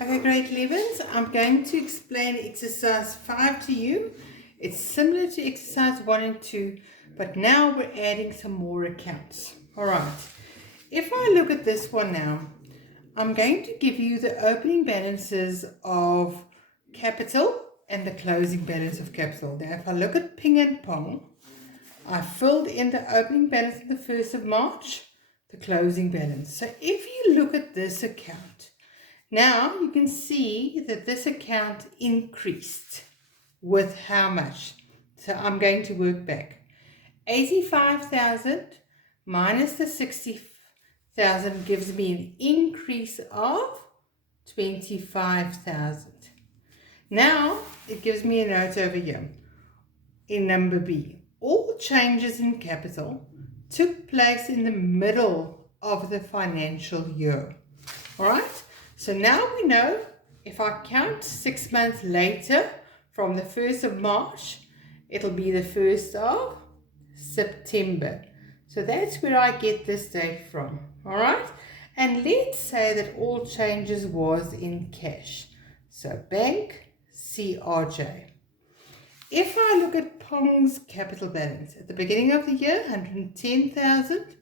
Okay, grade 11s, I'm going to explain exercise 5 to you. It's similar to exercise 1 and 2, but now we're adding some more accounts. Alright, if I look at this one now, I'm going to give you the opening balances of capital and the closing balance of capital. Now, if I look at Ping and Pong, I filled in the opening balance on the 1st of March, the closing balance. So if you look at this account, now you can see that this account increased with how much? So I'm going to work back. 85,000 minus the 60,000 gives me an increase of 25,000. Now it gives me a note over here in number B. All changes in capital took place in the middle of the financial year. All right, so now we know if I count 6 months later from the 1st of March, it'll be the 1st of September. So that's where I get this date from. All right, and let's say that all changes was in cash. So bank CRJ. If I look at Pong's capital balance, at the beginning of the year, 110,000.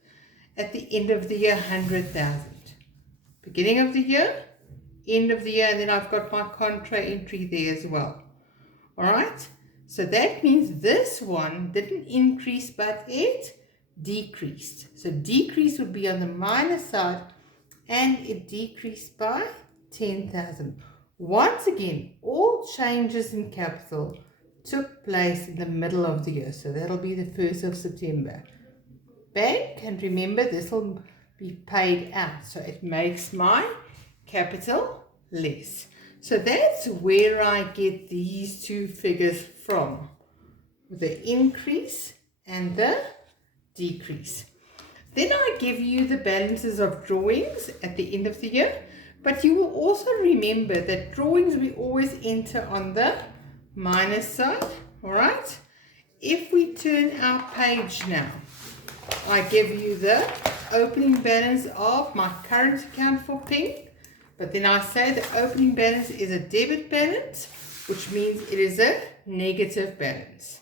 At the end of the year, 100,000. Beginning of the year, end of the year, and then I've got my contra entry there as well. All right, so that means this one didn't increase, but it decreased. So decrease would be on the minus side, and it decreased by 10,000. Once again, all changes in capital took place in the middle of the year, so that'll be the 1st of September. Bank, and remember this will be paid out, so it makes my capital less. So that's where I get these two figures from, the increase and the decrease. Then I give you the balances of drawings at the end of the year, but you will also remember that drawings we always enter on the minus side. All right, if we turn our page now, I give you the opening balance of my current account for Ping, but then I say the opening balance is a debit balance, which means it is a negative balance.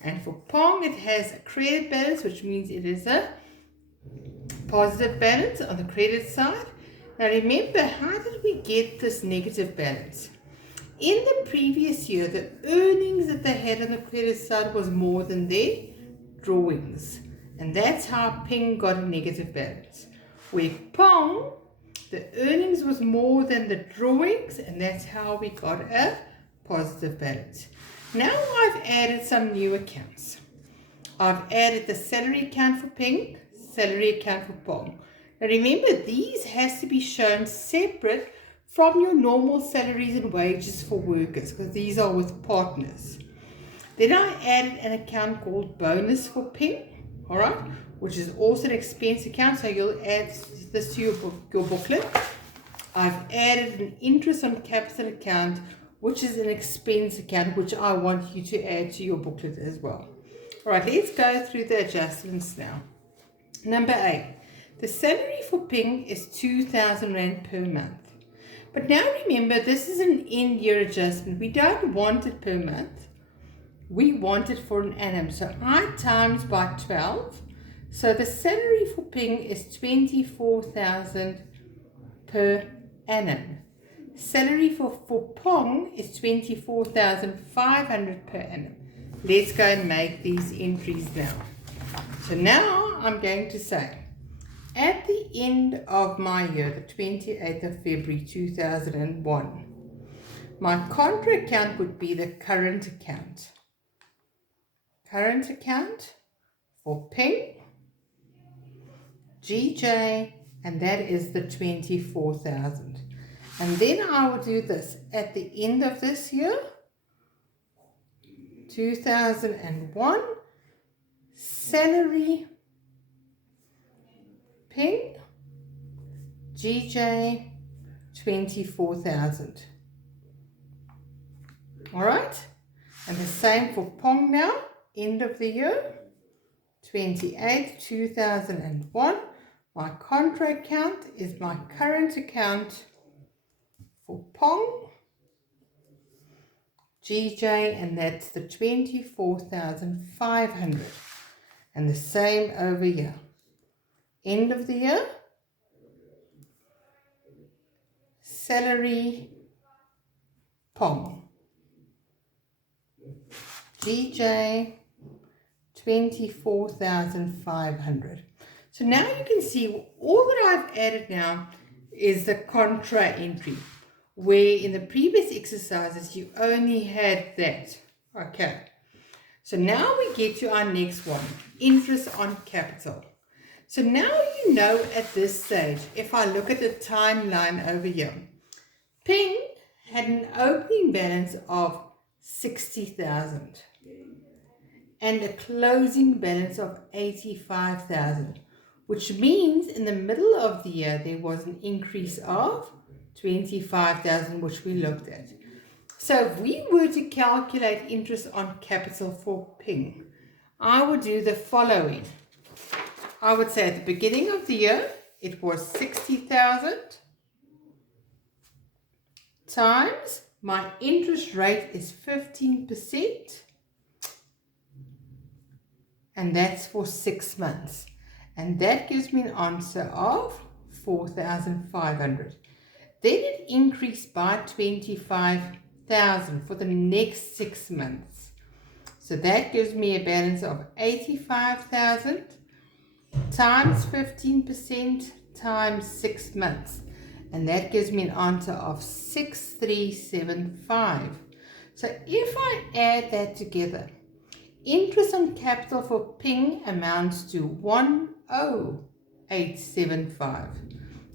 And for Pong, it has a credit balance, which means it is a positive balance on the credit side. Now remember, how did we get this negative balance? In the previous year, the earnings that they had on the credit side was more than their drawings. And that's how Ping got a negative balance. Where Pong, the earnings was more than the drawings, and that's how we got a positive balance. Now I've added some new accounts. I've added the salary account for Ping, salary account for Pong. Now remember, these has to be shown separate from your normal salaries and wages for workers, because these are with partners. Then I added an account called bonus for Ping, all right, which is also an expense account, so you'll add this to your booklet. I've added an interest on capital account, which is an expense account, which I want you to add to your booklet as well. All right, let's go through the adjustments now. Number 8, the salary for Ping is 2,000 Rand per month. But now remember, this is an end-year adjustment. We don't want it per month. We want it for an annum. So I times by 12. So the salary for Ping is 24,000 per annum. Salary for Pong is 24,500 per annum. Let's go and make these entries now. So now I'm going to say, at the end of my year, the 28th of February 2001, my contra account would be the current account. Current account for Ping, GJ, and that is the 24,000. And then I will do this at the end of this year, 2001, salary Ping, GJ, 24,000. All right, and the same for Pong now, end of the year, 28, 2001. My contra account is my current account for Pong, GJ, and that's the 24,500. And the same over here. End of the year, salary, Pong, GJ, 24,500. So now you can see all that I've added now is the contra entry, where in the previous exercises you only had that. Okay, so now we get to our next one, interest on capital. So now you know at this stage, if I look at the timeline over here, Ping had an opening balance of 60,000 and a closing balance of 85,000, which means in the middle of the year there was an increase of 25,000, which we looked at. So if we were to calculate interest on capital for Ping, I would do the following. I would say at the beginning of the year it was 60,000 times my interest rate is 15%, and that's for 6 months, and that gives me an answer of 4,500. Then it increased by 25,000 for the next 6 months, so that gives me a balance of 85,000 times 15% times 6 months, and that gives me an answer of 6,375. So if I add that together, interest on capital for Ping amounts to 10875.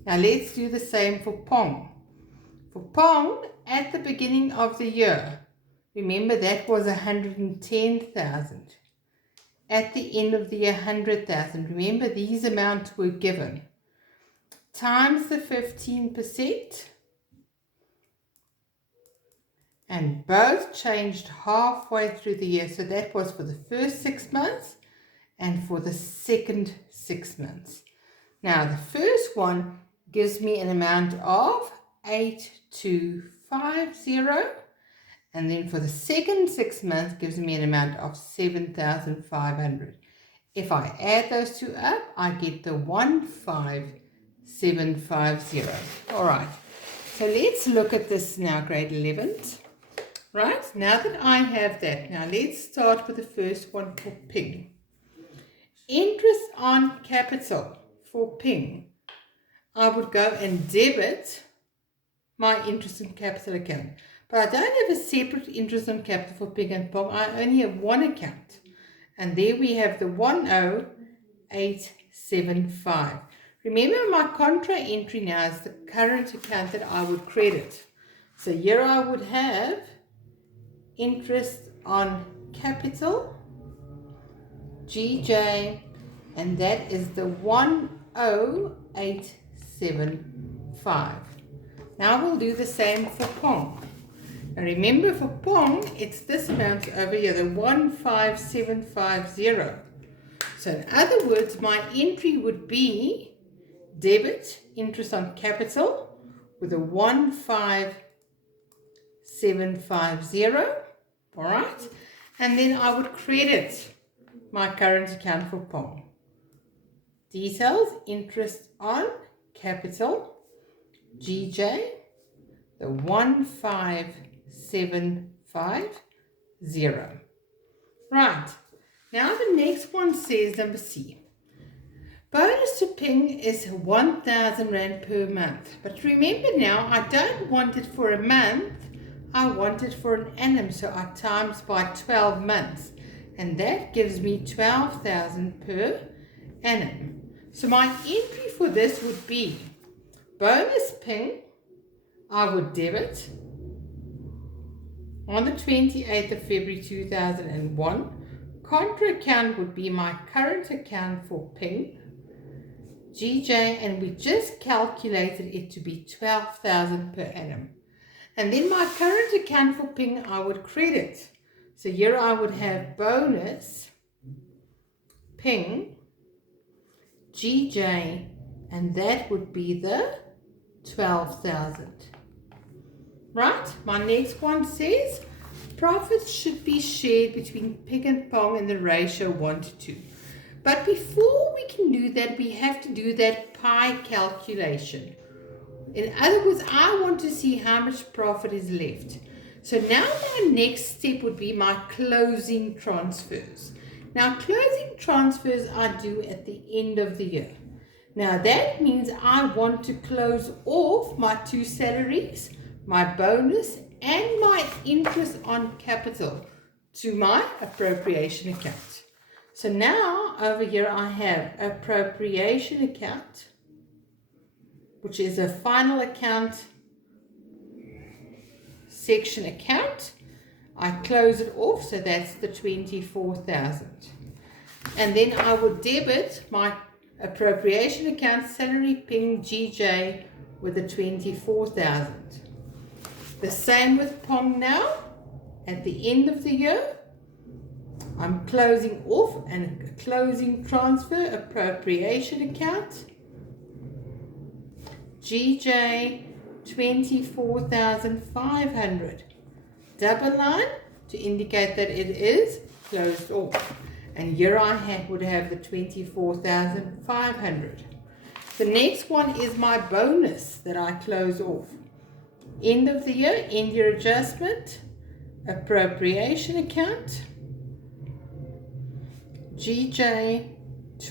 Now let's do the same for Pong. For Pong, at the beginning of the year, remember that was 110,000. At the end of the year, 100,000. Remember these amounts were given. Times the 15%, and both changed halfway through the year. So that was for the first 6 months and for the second 6 months. Now the first one gives me an amount of 8,250, and then for the second 6 months gives me an amount of 7,500. If I add those two up, I get the 15750. All right, so let's look at this now, grade 11. Right, now that I have that, now let's start with the first one for Ping. Interest on capital for Ping. I would go and debit my interest on capital account. But I don't have a separate interest on capital for Ping and Pong. I only have one account. And there we have the 10875. Remember, my contra entry now is the current account that I would credit. So here I would have interest on capital, GJ, and that is the 10875. Now we'll do the same for Pong. Now remember, for Pong, it's this amount over here, the 15750. So in other words, my entry would be debit interest on capital with a 15750. All right, and then I would credit my current account for Pong. Details, interest on capital, GJ, the 15750. Right, now the next one says number C. Bonus to Ping is 1,000 Rand per month. But remember now, I don't want it for a month. I want it for an annum, so I times by 12 months, and that gives me 12,000 per annum. So my entry for this would be bonus Ping, I would debit on the 28th of February 2001. Contra account would be my current account for Ping, GJ, and we just calculated it to be 12,000 per annum. And then my current account for Ping I would credit. So here I would have bonus Ping, GJ, and that would be the 12,000. Right? My next one says profits should be shared between Pig and Pong in the ratio 1 to 2. But before we can do that, we have to do that pie calculation. In other words, I want to see how much profit is left. So now my next step would be my closing transfers. Now closing transfers are due at the end of the year. Now that means I want to close off my 2 salaries, my bonus and my interest on capital to my appropriation account. So now over here I have appropriation account, which is a final account section account. I close it off, so that's the 24,000. And then I would debit my appropriation account salary ping GJ with the 24,000. The same with Pong now. At the end of the year, I'm closing off and closing transfer appropriation account GJ 24,500. Double line to indicate that it is closed off. And here I would have the 24,500. The next one is my bonus that I close off. End of the year, end year adjustment, appropriation account, GJ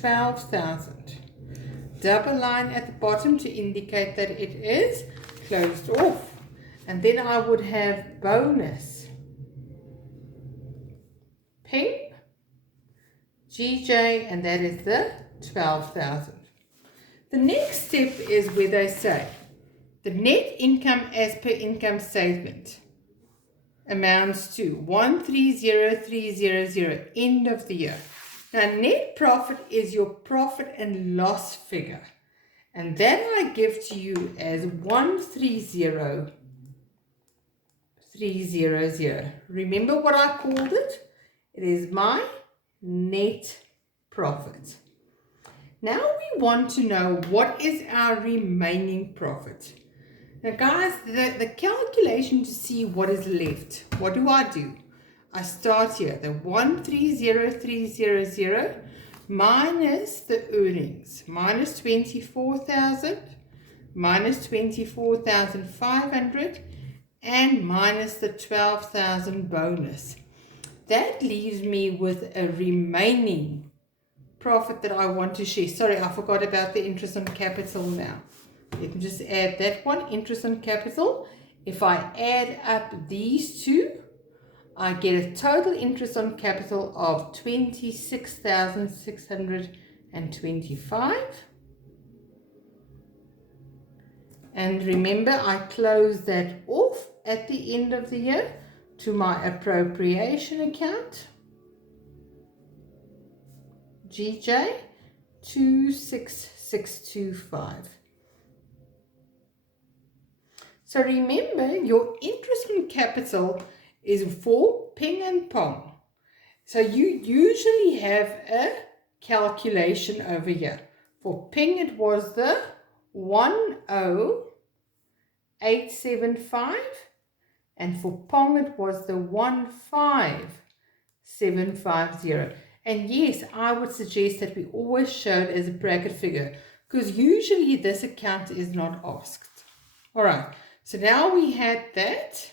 12,000. Double line at the bottom to indicate that it is closed off. And then I would have bonus, ping, GJ, and that is the 12,000. The next step is where they say the net income as per income statement amounts to 130,300 end of the year. Now net profit is your profit and loss figure, and that I give to you as 130,300. Remember what I called it? It is my net profit. Now we want to know what is our remaining profit. Now guys, the calculation to see what is left, what do? I start here, the 130,300 minus the earnings, minus 24,000, minus 24,500, and minus the 12,000 bonus. That leaves me with a remaining profit that I want to share. Sorry, I forgot about the interest on capital now. Let me just add that one, interest on capital. If I add up these two, I get a total interest on capital of 26,625. And remember, I close that off at the end of the year to my appropriation account, GJ 26625. So remember, your interest on capital is for Ping and Pong. So you usually have a calculation over here. For Ping it was the 10875, and for Pong it was the 15750. And yes, I would suggest that we always show it as a bracket figure, because usually this account is not asked. All right, so now we had that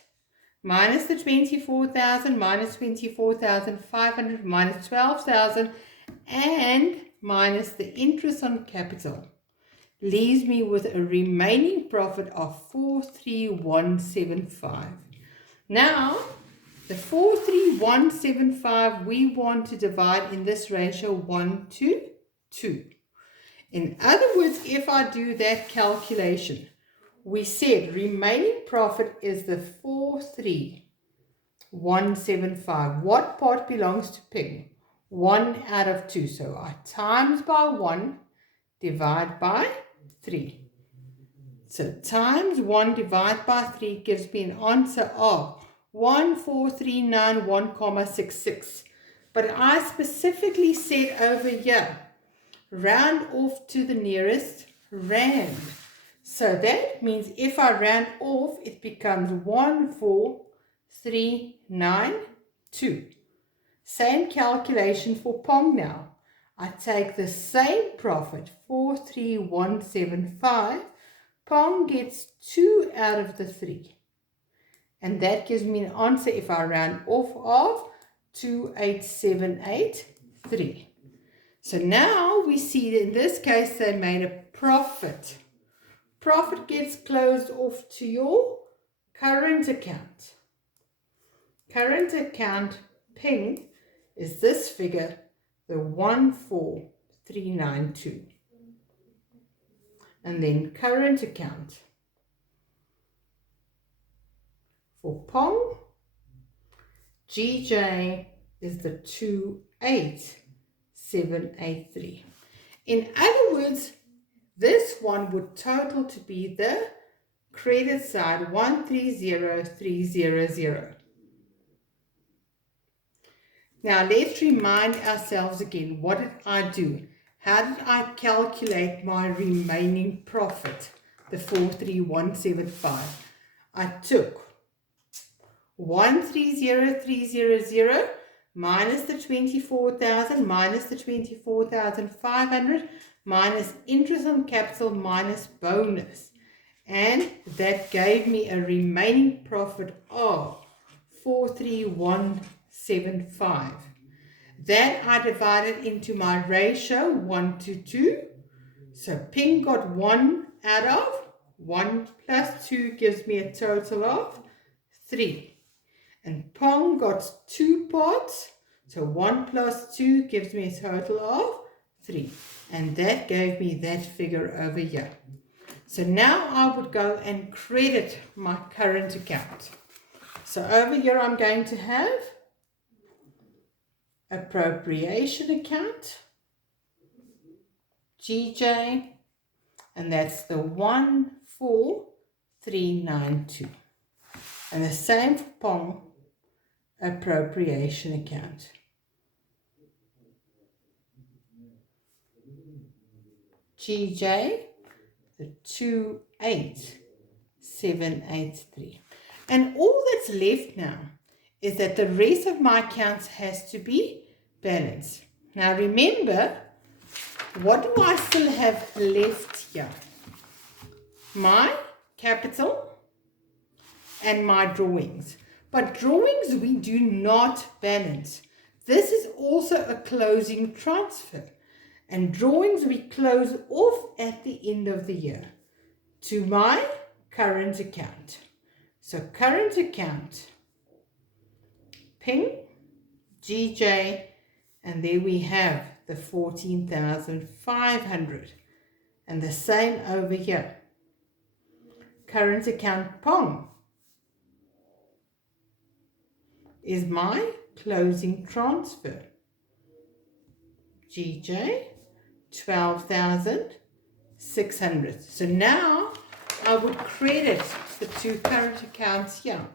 minus the 24,000, minus 24,500, minus 12,000, and minus the interest on capital, leaves me with a remaining profit of 43175. Now, the 43175 we want to divide in this ratio 1 to 2. In other words, if I do that calculation, we said remaining profit is the 43175. What part belongs to Ping? 1 out of 2. So I times by 1, divide by 3. So times 1 divided by 3 gives me an answer of 14,391,66. But I specifically said over here, round off to the nearest rand. So that means if I round off, it becomes 14392. Same calculation for Pong now. I take the same profit, 43175. Pong gets 2 out of the 3. And that gives me an answer if I round off of 28783. So now we see that in this case they made a profit. Profit gets closed off to your current account. Current account ping is this figure, the 14392. And then current account for Pong, GJ is the 28783. In other words, this one would total to be the credit side 130300. Now let's remind ourselves again, what did I do? How did I calculate my remaining profit, the 43175? I took 130300 minus the 24,000 minus the 24,500 minus interest on capital minus bonus. And that gave me a remaining profit of 43175. That I divided into my ratio 1 to 2. So Ping got 1 out of 1 plus 2 gives me a total of 3. And Pong got 2 parts. So 1 plus 2 gives me a total of 3. And that gave me that figure over here. So now I would go and credit my current account. So over here I'm going to have appropriation account, GJ, and that's the 14392. And the same for Pong, appropriation account. GJ, the 28783. And all that's left now is that the rest of my accounts has to be balanced. Now remember, what do I still have left here? My capital and my drawings. But drawings we do not balance. This is also a closing transfer. And drawings we close off at the end of the year to my current account. So current account, Ping, GJ, and there we have the 14,500. And the same over here. Current account Pong is my closing transfer. GJ, 12,600. So now I would credit the 2 current accounts here.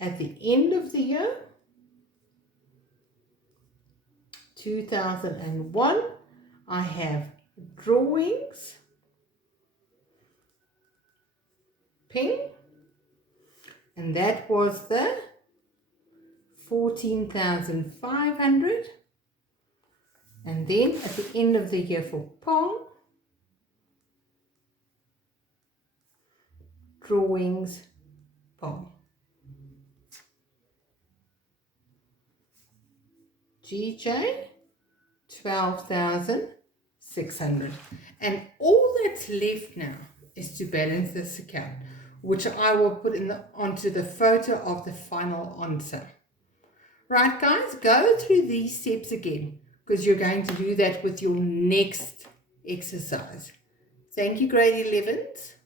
At the end of the year, 2001, I have drawings, Ping, and that was the 14,500. And then at the end of the year for Pong, drawings, Pong. GJ, 12,600. And all that's left now is to balance this account, which I will put onto the photo of the final answer. Right guys, go through these steps again, because you're going to do that with your next exercise. Thank you, grade 11s.